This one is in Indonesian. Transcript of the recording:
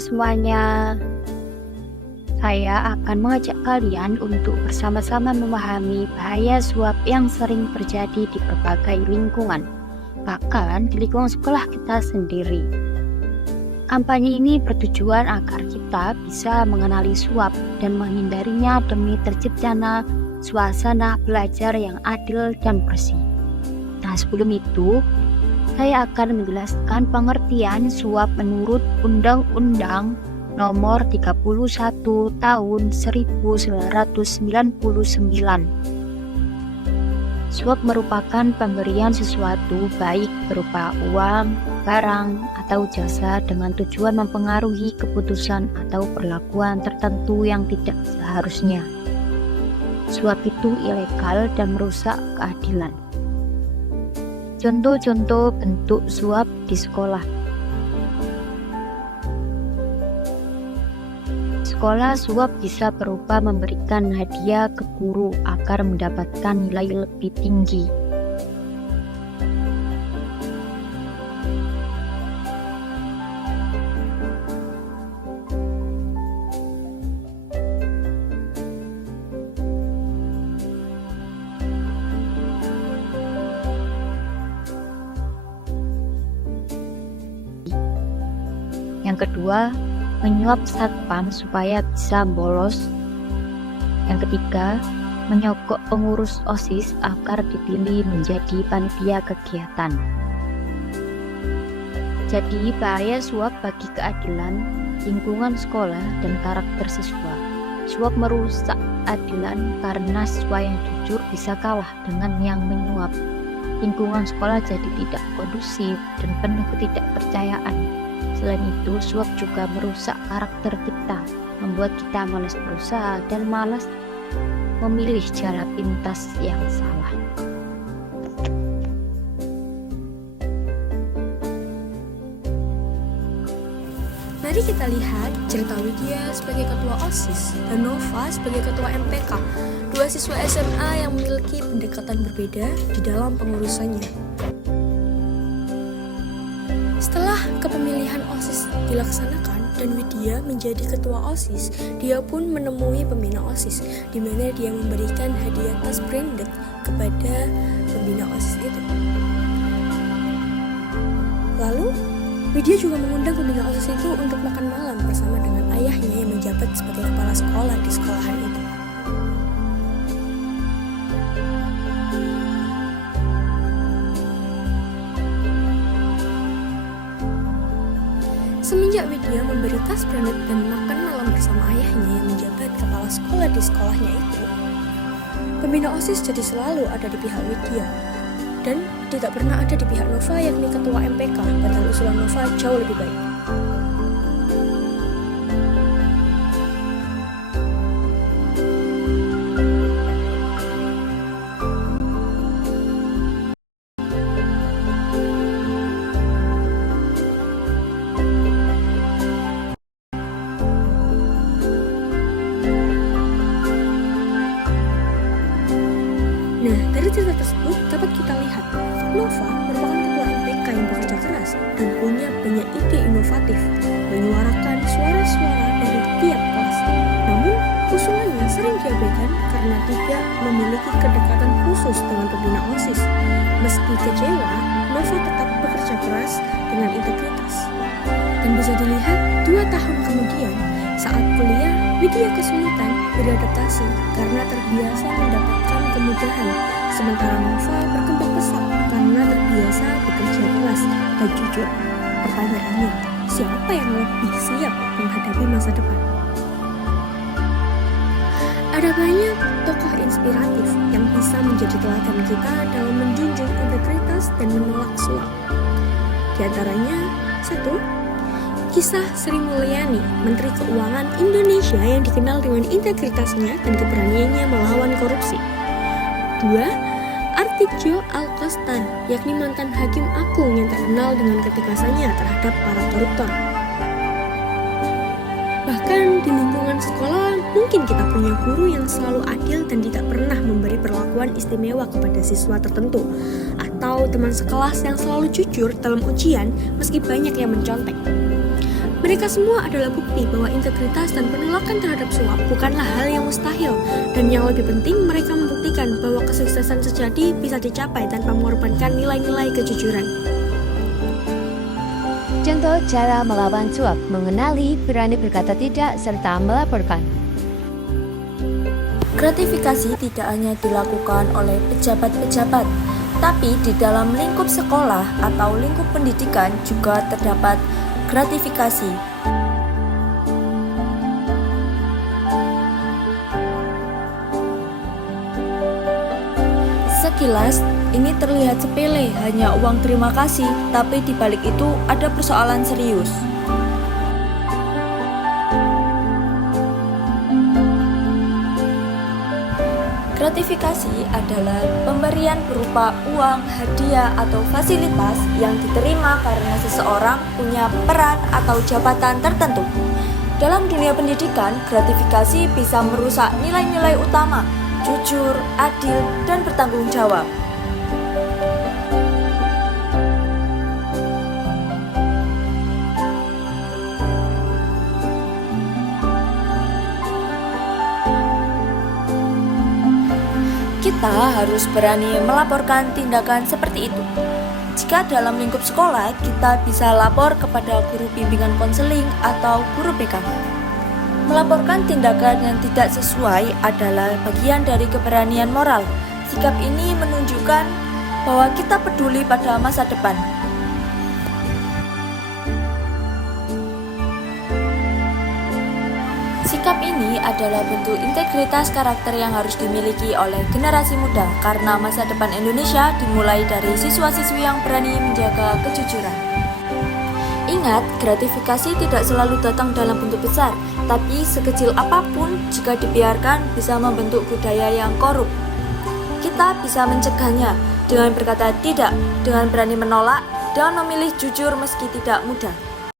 semuanya, saya akan mengajak kalian untuk bersama-sama memahami bahaya suap yang sering terjadi di berbagai lingkungan, bahkan di lingkungan sekolah kita sendiri. Kampanye ini bertujuan agar kita bisa mengenali suap dan menghindarinya demi terciptanya suasana belajar yang adil dan bersih. Nah, sebelum itu, saya akan menjelaskan pengertian suap menurut Undang-Undang Nomor 31 Tahun 1999. Suap merupakan pemberian sesuatu baik berupa uang, barang, atau jasa dengan tujuan mempengaruhi keputusan atau perlakuan tertentu yang tidak seharusnya. Suap itu ilegal dan merusak keadilan. Contoh-contoh bentuk suap di sekolah. Sekolah suap bisa berupa memberikan hadiah ke guru agar mendapatkan nilai lebih tinggi. Yang kedua, menyuap satpam supaya bisa bolos. Yang ketiga, menyogok pengurus OSIS agar dipilih menjadi panitia kegiatan. Jadi, bahaya suap bagi keadilan, lingkungan sekolah, dan karakter siswa. Suap merusak keadilan karena siswa yang jujur bisa kalah dengan yang menyuap. Lingkungan sekolah jadi tidak kondusif dan penuh ketidakpercayaan. Selain itu, suap juga merusak karakter kita, membuat kita malas berusaha dan malas memilih jalan pintas yang salah. Mari kita lihat cerita Widya sebagai ketua OSIS dan Nova sebagai ketua MPK, dua siswa SMA yang memiliki pendekatan berbeda di dalam pengurusannya. Setelah kepemilihan OSIS dilaksanakan dan Widya menjadi ketua OSIS, dia pun menemui pembina OSIS, di mana dia memberikan hadiah tas branded kepada pembina OSIS itu. Lalu, Widya juga mengundang pembina OSIS itu untuk makan malam bersama dengan ayahnya yang menjabat sebagai kepala sekolah di sekolahan itu. Semenjak Widya memberi tas branded dan makan malam bersama ayahnya yang menjabat kepala sekolah di sekolahnya itu, pembina OSIS jadi selalu ada di pihak Widya dan tidak pernah ada di pihak Nova yakni ketua MPK, padahal usulan Nova jauh lebih baik. Nah, dari cerita tersebut dapat kita lihat, Nova merupakan ketua MPK yang bekerja keras dan punya banyak ide inovatif, menyuarakan suara-suara dari tiap kelas. Namun, usulannya sering diabaikan karena tidak memiliki kedekatan khusus dengan pembina OSIS. Meski kecewa, Nova tetap bekerja keras dengan integritas. Dan bisa dilihat, 2 tahun kemudian, saat kuliah, Widya kesulitan beradaptasi karena terbiasa mendapatkan kemudahan, sementara Nova berkembang pesat karena terbiasa bekerja keras dan jujur. Pertanyaannya, siapa yang lebih siap menghadapi masa depan? Ada banyak tokoh inspiratif yang bisa menjadi teladan kita dalam menjunjung integritas dan menolak suap. Di antaranya, 1. Kisah Sri Mulyani, Menteri Keuangan Indonesia yang dikenal dengan integritasnya dan keberaniannya melawan korupsi. 2. Artijo Alkostar, yakni mantan hakim agung yang terkenal dengan ketegasannya terhadap para koruptor. Bahkan di lingkungan sekolah, mungkin kita punya guru yang selalu adil dan tidak pernah memberi perlakuan istimewa kepada siswa tertentu, atau teman sekelas yang selalu jujur dalam ujian meski banyak yang mencontek. Mereka semua adalah bukti bahwa integritas dan penolakan terhadap suap bukanlah hal yang mustahil. Dan yang lebih penting, mereka membuktikan bahwa kesuksesan sejati bisa dicapai tanpa mengorbankan nilai-nilai kejujuran. Contoh cara melawan suap: mengenali, berani berkata tidak, serta melaporkan. Gratifikasi tidak hanya dilakukan oleh pejabat-pejabat, tapi di dalam lingkup sekolah atau lingkup pendidikan juga terdapat gratifikasi. Sekilas, ini terlihat sepele, hanya uang terima kasih, tapi di balik itu ada persoalan serius. Gratifikasi adalah pemberian berupa uang, hadiah, atau fasilitas yang diterima karena seseorang punya peran atau jabatan tertentu. Dalam dunia pendidikan, gratifikasi bisa merusak nilai-nilai utama, jujur, adil, dan bertanggung jawab. Kita harus berani melaporkan tindakan seperti itu. Jika dalam lingkup sekolah, kita bisa lapor kepada guru bimbingan konseling atau guru BK. Melaporkan tindakan yang tidak sesuai adalah bagian dari keberanian moral. Sikap ini menunjukkan bahwa kita peduli pada masa depan. Sikap ini adalah bentuk integritas karakter yang harus dimiliki oleh generasi muda karena masa depan Indonesia dimulai dari siswa-siswi yang berani menjaga kejujuran. Ingat, gratifikasi tidak selalu datang dalam bentuk besar, tapi sekecil apapun jika dibiarkan bisa membentuk budaya yang korup. Kita bisa mencegahnya dengan berkata tidak, dengan berani menolak, dan memilih jujur meski tidak mudah.